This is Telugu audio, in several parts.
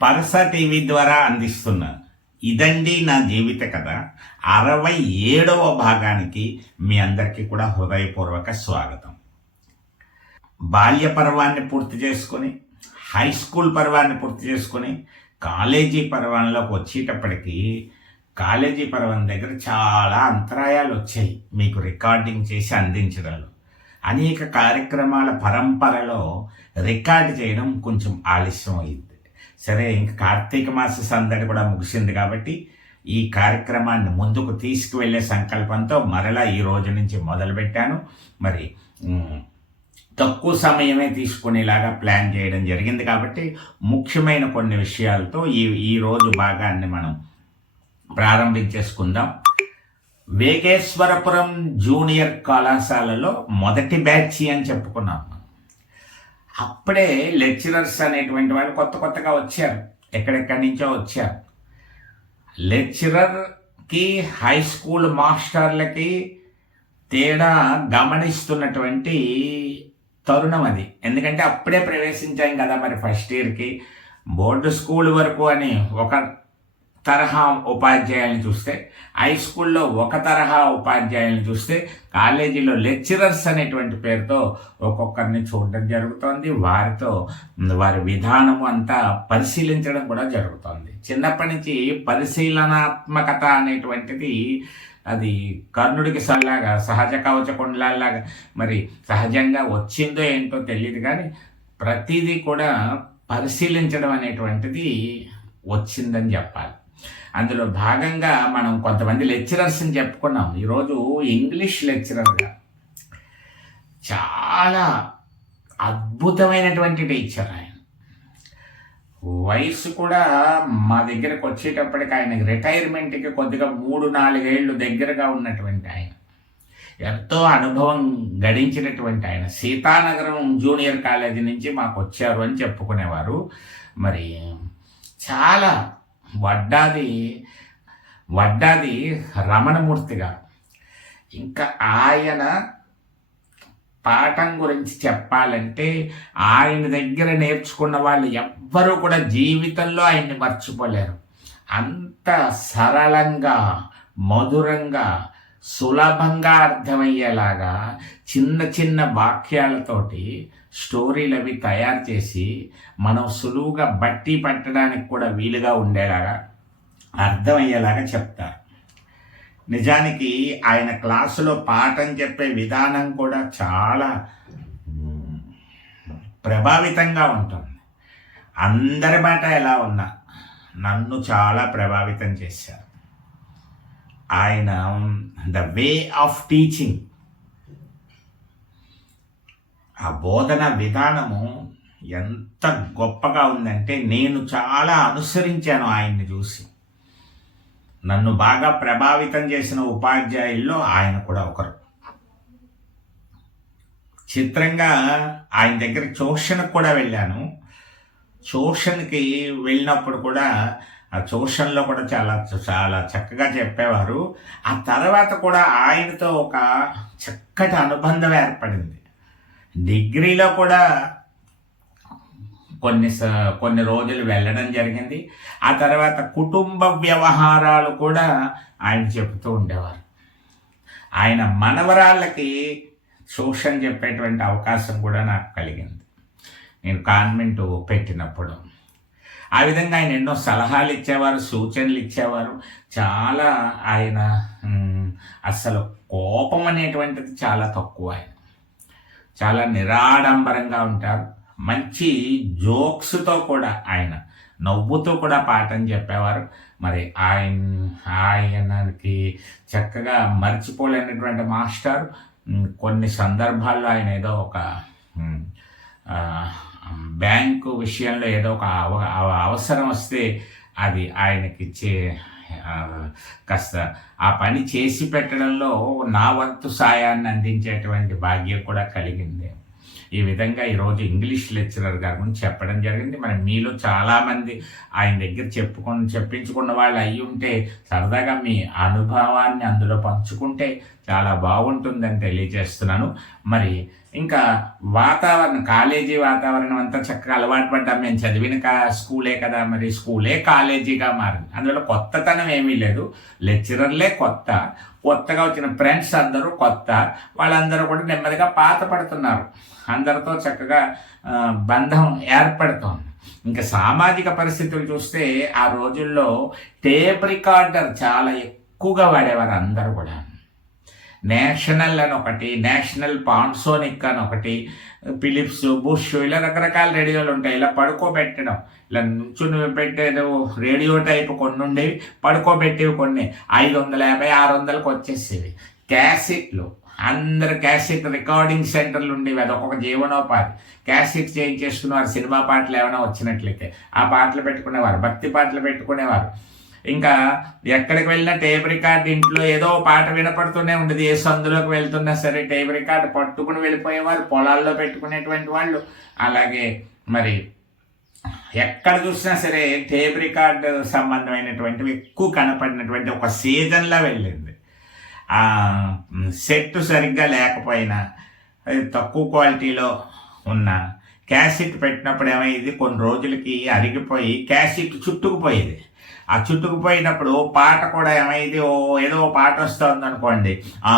పరస టీవీ ద్వారా అందిస్తున్న ఇదండి నా జీవిత కథ. అరవై ఏడవ భాగానికి మీ అందరికీ కూడా హృదయపూర్వక స్వాగతం. బాల్య పర్వాన్ని పూర్తి చేసుకొని హై స్కూల్ పర్వాన్ని పూర్తి చేసుకొని కాలేజీ పర్వంలోకి వచ్చేటప్పటికీ కాలేజీ పర్వం దగ్గర చాలా అంతరాయాలు వచ్చాయి మీకు రికార్డింగ్ చేసి అందించడంలో. అనేక కార్యక్రమాల పరంపరలో రికార్డ్ చేయడం కొంచెం ఆలస్యం అయింది. సరే ఇంక కార్తీక మాస సందడి కూడా ముగిసింది కాబట్టి ఈ కార్యక్రమాన్ని ముందుకు తీసుకువెళ్ళే సంకల్పంతో మరలా ఈ రోజు నుంచి మొదలుపెట్టాను. మరి తక్కువ సమయమే తీసుకునేలాగా ప్లాన్ చేయడం జరిగింది కాబట్టి ముఖ్యమైన కొన్ని విషయాలతో ఈ ఈ రోజు భాగాన్ని మనం ప్రారంభించేసుకుందాం. వేగేశ్వరపురం జూనియర్ కళాశాలలో మొదటి బ్యాచ్ అని చెప్పుకున్నాం. అప్పుడే లెక్చరర్స్ అనేటువంటి వాళ్ళు కొత్త కొత్తగా వచ్చారు. ఎక్కడెక్కడి నుంచో వచ్చారు. లెక్చరర్కి హై స్కూల్ మాస్టర్లకి తేడా గమనిస్తున్నటువంటి తరుణం అది. ఎందుకంటే అప్పుడే ప్రవేశించాం కదా మరి ఫస్ట్ ఇయర్కి. బోర్డు స్కూల్ వరకు అని ఒక తరహా ఉపాధ్యాయులను చూస్తే హై స్కూల్లో ఒక తరహా ఉపాధ్యాయులను చూస్తే కాలేజీలో లెక్చరర్స్ అనేటువంటి పేరుతో ఒక్కొక్కరిని చూడడం జరుగుతోంది. వారితో వారి విధానము అంతా పరిశీలించడం కూడా జరుగుతోంది. చిన్నప్పటి నుంచి పరిశీలనాత్మకత అనేటువంటిది అది కర్ణుడికి సల్లాగా సహజ కవచ కుండలాగా మరి సహజంగా వచ్చిందో ఏంటో తెలియదు కానీ ప్రతిదీ కూడా పరిశీలించడం అనేటువంటిది వచ్చిందని చెప్పాలి. అందులో భాగంగా మనం కొంతమంది లెక్చరర్స్ని చెప్పుకున్నాం. ఈరోజు ఇంగ్లీష్ లెక్చరర్గా చాలా అద్భుతమైనటువంటి టీచర్ ఆయన. వయసు కూడా మా దగ్గరకు వచ్చేటప్పటికి ఆయనకి రిటైర్మెంట్కి కొద్దిగా మూడు నాలుగేళ్ళు దగ్గరగా ఉన్నటువంటి ఆయన. ఎంతో అనుభవం గడించినటువంటి ఆయన. సీతానగరం జూనియర్ కాలేజీ నుంచి మాకు వచ్చారు అని చెప్పుకునేవారు. మరి చాలా వడ్డాది వడ్డాది రమణమూర్తిగా. ఇంకా ఆయన పాఠం గురించి చెప్పాలంటే ఆయన దగ్గర నేర్చుకున్న వాళ్ళు ఎవ్వరూ కూడా జీవితంలో ఆయన్ని మర్చిపోలేరు. అంత సరళంగా మధురంగా సులభంగా అర్థమయ్యేలాగా చిన్న చిన్న వాక్యాలతోటి స్టోరీలు అవి తయారు చేసి మనం సులువుగా బట్టి పట్టడానికి కూడా వీలుగా ఉండేలాగా అర్థమయ్యేలాగా చెప్తారు. నిజానికి ఆయన క్లాసులో పాఠం చెప్పే విధానం కూడా చాలా ప్రభావితంగా ఉంటుంది. అందరి మాట ఎలా ఉన్నా నన్ను చాలా ప్రభావితం చేశారు. ఆయన ద వే ఆఫ్ టీచింగ్ ఆ బోధన విధానము ఎంత గొప్పగా ఉందంటే నేను చాలా అనుసరించాను ఆయన్ని చూసి. నన్ను బాగా ప్రభావితం చేసిన ఉపాధ్యాయుల్లో ఆయన కూడా ఒకరు. చిత్రంగా ఆయన దగ్గర ట్యూషన్కి కూడా వెళ్ళాను. ట్యూషన్కి వెళ్ళినప్పుడు కూడా ట్యూషన్లో కూడా చాలా చాలా చక్కగా చెప్పేవారు. ఆ తర్వాత కూడా ఆయనతో ఒక చక్కటి అనుబంధం ఏర్పడింది. డిగ్రీలో కూడా కొన్ని స- కొన్ని రోజులు వెళ్ళడం జరిగింది. ఆ తర్వాత కుటుంబ వ్యవహారాలు కూడా ఆయన చెబుతూ ఉండేవారు. ఆయన మనవరాళ్ళకి ట్యూషన్ చెప్పేటువంటి అవకాశం కూడా నాకు కలిగింది. నేను కాన్వెంట్ పెట్టినప్పుడు. ఆ విధంగా ఆయన ఎన్నో సలహాలు ఇచ్చేవారు సూచనలు ఇచ్చేవారు. చాలా ఆయన అస్సలు కోపం అనేటువంటిది చాలా తక్కువ ఆయన. చాలా నిరాడంబరంగా ఉంటారు. మంచి జోక్స్తో కూడా ఆయన నవ్వుతూ కూడా పాఠం చెప్పేవారు. మరి ఆయన ఆయనకి చక్కగా మర్చిపోలేనటువంటి మాస్టర్. కొన్ని సందర్భాల్లో ఆయన ఏదో ఒక బ్యాంకు విషయంలో ఏదో ఒక అవ- అవసరం వస్తే అది ఆయనకి చే ఆ, కాస్త ఆ పని చేసి పెట్టడంలో నా వంతు సాయాన్ని అందించేటువంటి భాగ్యం కూడా కలిగింది. ఈ విధంగా ఈరోజు ఇంగ్లీష్ లెక్చరర్ గారి గురించి చెప్పడం జరిగింది. మరి మీలో చాలామంది ఆయన దగ్గర చెప్పుకొని చెప్పించుకున్న వాళ్ళు అయి ఉంటే సరదాగా మీ అనుభవాన్ని అందులో పంచుకుంటే చాలా బాగుంటుందని తెలియజేస్తున్నాను. మరి ఇంకా వాతావరణం కాలేజీ వాతావరణం అంతా చక్కగా అలవాటు పడ్డాం మేము. చదివిన కా స్కూలే కదా మరి. స్కూలే కాలేజీగా మారింది. అందువల్ల కొత్తతనం ఏమీ లేదు. లెక్చరర్లే కొత్త. కొత్తగా వచ్చిన ఫ్రెండ్స్ అందరూ కొత్త. వాళ్ళందరూ కూడా నెమ్మదిగా పాత పడుతున్నారు. అందరితో చక్కగా బంధం ఏర్పడుతోంది. ఇంకా సామాజిక పరిస్థితులు చూస్తే ఆ రోజుల్లో టేప్ రికార్డర్ చాలా ఎక్కువగా వాడేవారు అందరూ కూడా. నేషనల్ అని ఒకటి నేషనల్ పాన్సోనిక్ అని ఒకటి ఫిలిప్స్ బుష్ ఇలా రకరకాల రేడియోలు ఉంటాయి. ఇలా పడుకోబెట్టడం. ఇలా నుంచుని పెట్టేది రేడియో టైప్ కొన్ని ఉండేవి పడుకోబెట్టేవి కొన్ని. ఐదు వందల యాభై ఆరు వందలకు వచ్చేసేవి. క్యాసెట్లు. అందరు క్యాసెట్ రికార్డింగ్ సెంటర్లు ఉండేవి. అది ఒక్కొక్క జీవనోపాధి. క్యాసెట్ చేంజ్ చేసుకునేవారు సినిమా పాటలు ఏమైనా వచ్చినట్లయితే ఆ పాటలు పెట్టుకునేవారు. భక్తి పాటలు పెట్టుకునేవారు. ఇంకా ఎక్కడికి వెళ్ళినా టేప్ రికార్డ్ ఇంట్లో ఏదో పాట వినపడుతూనే ఉండేది. ఏ సందులోకి వెళ్తున్నా సరే టేప్ రికార్డ్ పట్టుకుని వెళ్ళిపోయేవారు పొలాల్లో పెట్టుకునేటువంటి వాళ్ళు. అలాగే మరి ఎక్కడ చూసినా సరే టేప్ రికార్డ్ సంబంధమైనటువంటివి ఎక్కువ కనపడినటువంటి ఒక సీజన్లా వెళ్ళింది. ఆ సెట్ సరిగ్గా లేకపోయినా తక్కువ క్వాలిటీలో ఉన్న క్యాసెట్ పెట్టినప్పుడు ఏమైంది? కొన్ని రోజులకి అరిగిపోయి క్యాసెట్ చుట్టుకుపోయేది. ఆ చుట్టుకుపోయినప్పుడు పాట కూడా ఏమైంది? ఓ ఏదో పాట వస్తుంది అనుకోండి ఆ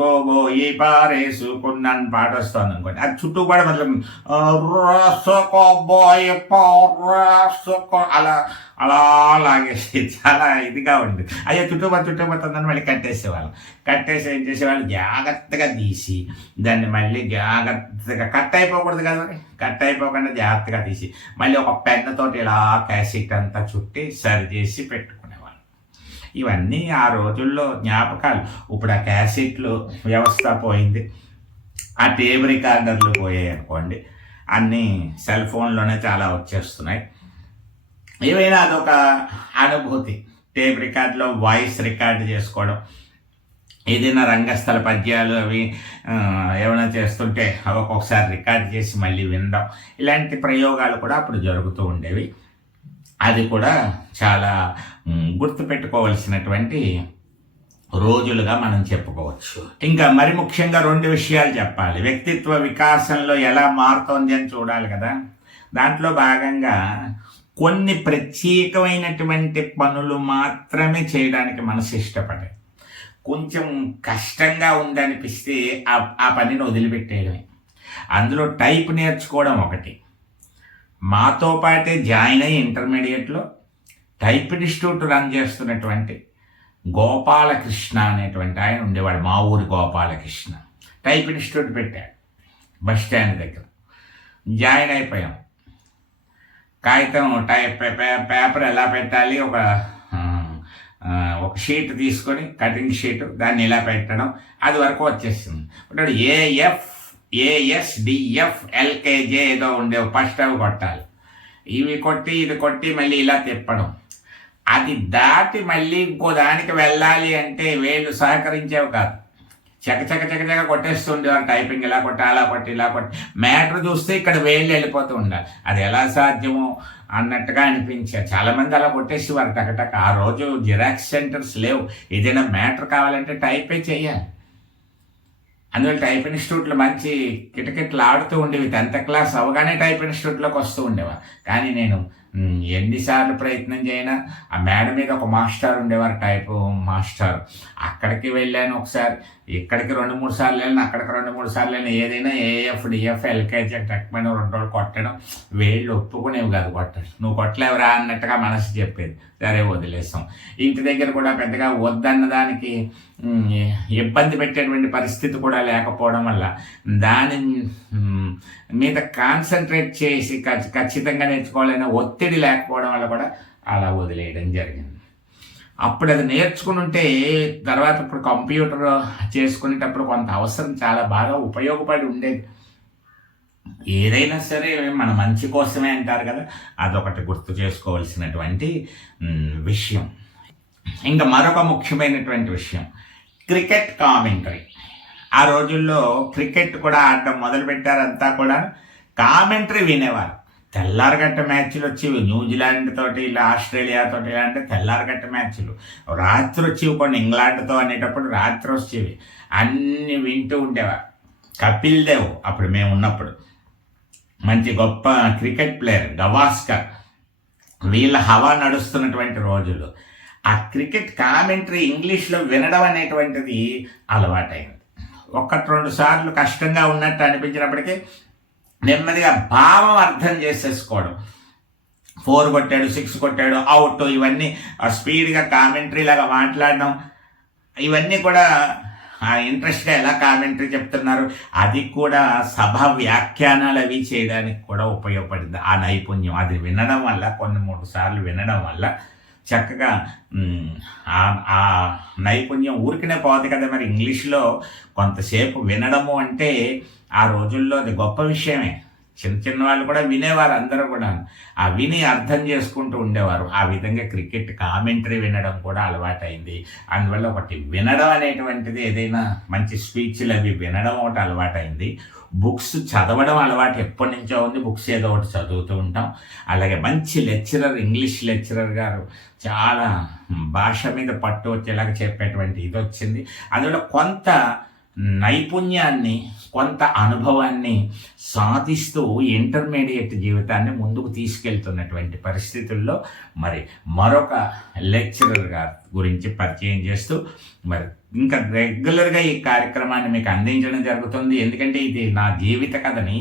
గోగో ఈ పారేసుకున్నాను పాట వస్తుంది అనుకోండి అది కూడా మొదలు రాసుకోబోయ్ రాసుకో అలా అలా లాగేసి చాలా ఇదిగా ఉంది అయ్యో చుట్టుపక్కల చుట్టుపక్కలని మళ్ళీ కట్టేసేవాళ్ళం. కట్టేసి ఏం చేసేవాళ్ళు? జాగ్రత్తగా తీసి దాన్ని మళ్ళీ జాగ్రత్తగా కట్ అయిపోకూడదు కదా మరి. కట్ అయిపోకుండా జాగ్రత్తగా తీసి మళ్ళీ ఒక పెన్నతోటి ఇలా క్యాసెట్ అంతా చుట్టి సరి చేసి పెట్టుకునేవాళ్ళు. ఇవన్నీ ఆ రోజుల్లో జ్ఞాపకాలు. ఇప్పుడు ఆ క్యాసెట్లు వ్యవస్థ పోయింది. ఆ టేప్ రికార్డర్లు పోయాయి అనుకోండి. అన్నీ సెల్ ఫోన్లోనే చాలా వచ్చేస్తున్నాయి. ఏవైనా అదొక అనుభూతి. టేప్ రికార్డులో వాయిస్ రికార్డ్ చేసుకోవడం. ఏదైనా రంగస్థల పద్యాలు అవి ఏమైనా చేస్తుంటే అవి ఒక్కొక్కసారి రికార్డ్ చేసి మళ్ళీ వినడం. ఇలాంటి ప్రయోగాలు కూడా అప్పుడు జరుగుతూ ఉండేవి. అది కూడా చాలా గుర్తుపెట్టుకోవలసినటువంటి రోజులుగా మనం చెప్పుకోవచ్చు. ఇంకా మరి ముఖ్యంగా రెండు విషయాలు చెప్పాలి. వ్యక్తిత్వ వికాసంలో ఎలా మారుతోంది అని చూడాలి కదా. దాంట్లో భాగంగా కొన్ని ప్రత్యేకమైనటువంటి పనులు మాత్రమే చేయడానికి మనసు ఇష్టపడే కొంచెం కష్టంగా ఉందనిపిస్తే ఆ పనిని వదిలిపెట్టేయడమే. అందులో టైప్ నేర్చుకోవడం ఒకటి. మాతో పాటే జాయిన్ అయ్యి ఇంటర్మీడియట్లో టైప్ ఇన్స్టిట్యూట్ రన్ చేస్తున్నటువంటి గోపాలకృష్ణ అనేటువంటి ఆయన ఉండేవాడు. మా ఊరి గోపాలకృష్ణ. టైప్ ఇన్స్టిట్యూట్ పెట్టాడు. బస్ స్టాండ్ దగ్గర. జాయిన్ అయిపోయాం. కాగితం టైప్ పేపర్ ఎలా పెట్టాలి? ఒక ఒక షీట్ తీసుకొని కటింగ్ షీట్ దాన్ని ఇలా పెట్టడం? అది వరకు వచ్చేస్తుంది ఇప్పుడు ఏఎఫ్ ఏఎస్డిఎఫ్ ఎల్కేజే ఏదో ఉండే ఫస్ట్ అవి కొట్టాలి. ఇవి కొట్టి ఇది కొట్టి మళ్ళీ ఇలా తిప్పడం. అది దాటి మళ్ళీ ఇంకో దానికి వెళ్ళాలి అంటే వేళ్ళు సహకరించేవి కాదు. చక చక చక చక కొట్టేస్తుండేవారు టైపింగ్ ఇలా కొట్టి అలా కొట్టి ఇలా కొట్టి. మ్యాటర్ చూస్తే ఇక్కడ వేళ్ళు వెళ్ళిపోతూ ఉండాలి. అది ఎలా సాధ్యమో అన్నట్టుగా అనిపించారు చాలామంది అలా కొట్టేసేవారు టకటక. ఆ రోజు జిరాక్స్ సెంటర్స్ లేవు. ఏదైనా మ్యాటర్ కావాలంటే టైపే చేయాలి. అందువల్ల టైప్ ఇన్స్టిట్యూట్లు మంచి కిటకిట్లు ఆడుతూ ఉండేవి. టెన్త్ క్లాస్ అవగానే టైప్ ఇన్స్టిట్యూట్లోకి వస్తూ ఉండేవా కానీ నేను ఎన్నిసార్లు ప్రయత్నం చేయనా? ఆ మేడ మీద ఒక మాస్టర్ ఉండేవారు టైప్ మాస్టర్. అక్కడికి వెళ్ళాను ఒకసారి. ఇక్కడికి రెండు మూడు సార్లు వెళ్ళిన అక్కడికి రెండు మూడు సార్లు వెళ్ళిన ఏదైనా ఏఎఫ్ డిఎఫ్ ఎల్కేజీ టక్మైన రెండు రోజులు కొట్టడం వేళ్ళు ఒప్పుకునేవి కాదు కొట్టడం. నువ్వు కొట్టలేవురా అన్నట్టుగా మనసు చెప్పేది. సరే వదిలేస్తాం ఇంటి దగ్గర కూడా పెద్దగా వద్దన్న దానికి ఇబ్బంది పెట్టేటువంటి పరిస్థితి కూడా లేకపోవడం వల్ల దాని మీద కాన్సన్ట్రేట్ చేసి ఖచ్చితంగా నేర్చుకోవాలనే ఒత్తిడి లేకపోవడం వల్ల కూడా అలా వదిలేయడం జరిగింది. అప్పుడు అది నేర్చుకుని ఉంటే తర్వాత ఇప్పుడు కంప్యూటర్ చేసుకునేటప్పుడు కొంత అవసరం చాలా బాగా ఉపయోగపడి ఉండేది. ఏదైనా సరే మన మంచి కోసమే అంటారు కదా అదొకటి గుర్తు చేసుకోవాల్సినటువంటి విషయం. ఇంకా మరొక ముఖ్యమైనటువంటి విషయం. Cricket commentary. ఆ రోజుల్లో క్రికెట్ కూడా ఆడటం మొదలుపెట్టారంతా కూడా. కామెంటరీ వినేవారు. తెల్లారగట్ట మ్యాచ్లు వచ్చేవి. న్యూజిలాండ్ తోటి ఇలా ఆస్ట్రేలియా తోటి ఇలా అంటే తెల్లారగట్ట మ్యాచ్లు. రాత్రి వచ్చేవి కొన్ని ఇంగ్లాండ్తో అనేటప్పుడు రాత్రి వచ్చేవి. అన్ని వింటూ ఉండేవారు. కపిల్ దేవ్ అప్పుడు మేము ఉన్నప్పుడు. మంచి గొప్ప క్రికెట్ ప్లేయర్ గవాస్కర్. వీళ్ళ హవా నడుస్తున్నటువంటి రోజులు. ఆ క్రికెట్ కామెంటరీ ఇంగ్లీష్లో వినడం అనేటువంటిది అలవాటైంది. ఒకటి రెండు సార్లు కష్టంగా ఉన్నట్టు అనిపించినప్పటికీ నెమ్మదిగా భావం అర్థం చేసేసుకోవడం. ఫోర్ కొట్టాడు సిక్స్ కొట్టాడు అవుట్ ఇవన్నీ స్పీడ్గా కామెంటరీ లాగా మాట్లాడడం ఇవన్నీ కూడా ఆ ఇంట్రెస్ట్గా ఎలా కామెంటరీ చెప్తున్నారు అది కూడా సభ వ్యాఖ్యానాలు అవి చేయడానికి కూడా ఉపయోగపడింది. ఆ నైపుణ్యం అది వినడం వల్ల కొన్ని మూడు సార్లు వినడం వల్ల చక్కగా ఆ- ఆ నైపుణ్యం ఊరికనే పోదు కదా మరి ఇంగ్లీష్లో కొంతసేపు వినడము అంటే ఆ రోజుల్లో అది గొప్ప విషయమే. చిన్న చిన్న వాళ్ళు కూడా వినేవారు అందరూ కూడా. ఆ విని అర్థం చేసుకుంటూ ఉండేవారు. ఆ విధంగా క్రికెట్ కామెంటరీ వినడం కూడా అలవాటైంది. అందువల్ల ఒకటి వినడం అనేటువంటిది ఏదైనా మంచి స్పీచ్లు అవి వినడం ఒకటి అలవాటైంది. బుక్స్ చదవడం అలవాటు ఎప్పటి నుంచో ఉంది. బుక్స్ ఏదో ఒకటి చదువుతూ ఉంటాం. అలాగే మంచి లెక్చరర్ ఇంగ్లీష్ లెక్చరర్ గారు చాలా భాష మీద పట్టు వచ్చేలాగా చెప్పేటువంటి ఇది వచ్చింది. అందులో కొంత నైపుణ్యాన్ని కొంత అనుభవాన్ని సాధిస్తూ ఇంటర్మీడియట్ జీవితాన్ని ముందుకు తీసుకెళ్తున్నటువంటి పరిస్థితుల్లో మరి మరొక లెక్చరర్ గారి గురించి పరిచయం చేస్తూ మరి ఇంకా రెగ్యులర్గా ఈ కార్యక్రమాన్ని మీకు అందించడం జరుగుతుంది. ఎందుకంటే ఇది నా జీవిత కథని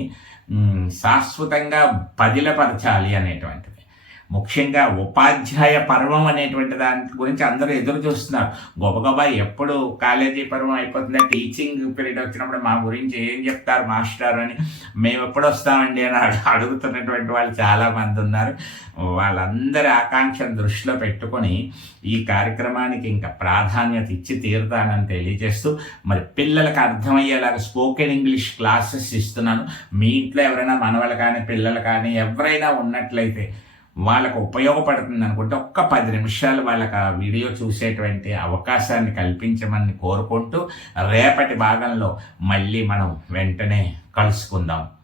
శాశ్వతంగా పదిలపరచాలి అనేటువంటిది. ముఖ్యంగా ఉపాధ్యాయ పర్వం అనేటువంటి దాని గురించి అందరూ ఎదురు చూస్తున్నారు. గొప్పగొప్ప ఎప్పుడు కాలేజీ పర్వం అయిపోతుందా? టీచింగ్ పీరియడ్ వచ్చినప్పుడు మా గురించి ఏం చెప్తారు మాస్టర్ అని మేము ఎప్పుడు వస్తామండి అని అడుగుతున్నటువంటి వాళ్ళు చాలామంది ఉన్నారు. వాళ్ళందరి ఆకాంక్షను దృష్టిలో పెట్టుకొని ఈ కార్యక్రమానికి ఇంకా ప్రాధాన్యత ఇచ్చి తీరుతానని తెలియజేస్తూ మరి పిల్లలకు అర్థమయ్యేలాగా స్పోకెన్ ఇంగ్లీష్ క్లాసెస్ ఇస్తున్నాను. మీ ఇంట్లో ఎవరైనా మనవలు కానీ పిల్లలు కానీ ఎవరైనా ఉన్నట్లయితే వాళ్ళకు ఉపయోగపడుతుంది అనుకుంటే ఒక్క పది నిమిషాలు వాళ్ళకి ఆ వీడియో చూసేటువంటి అవకాశాన్ని కల్పించమని కోరుకుంటూ రేపటి భాగంలో మళ్ళీ మనం వెంటనే కలుసుకుందాం.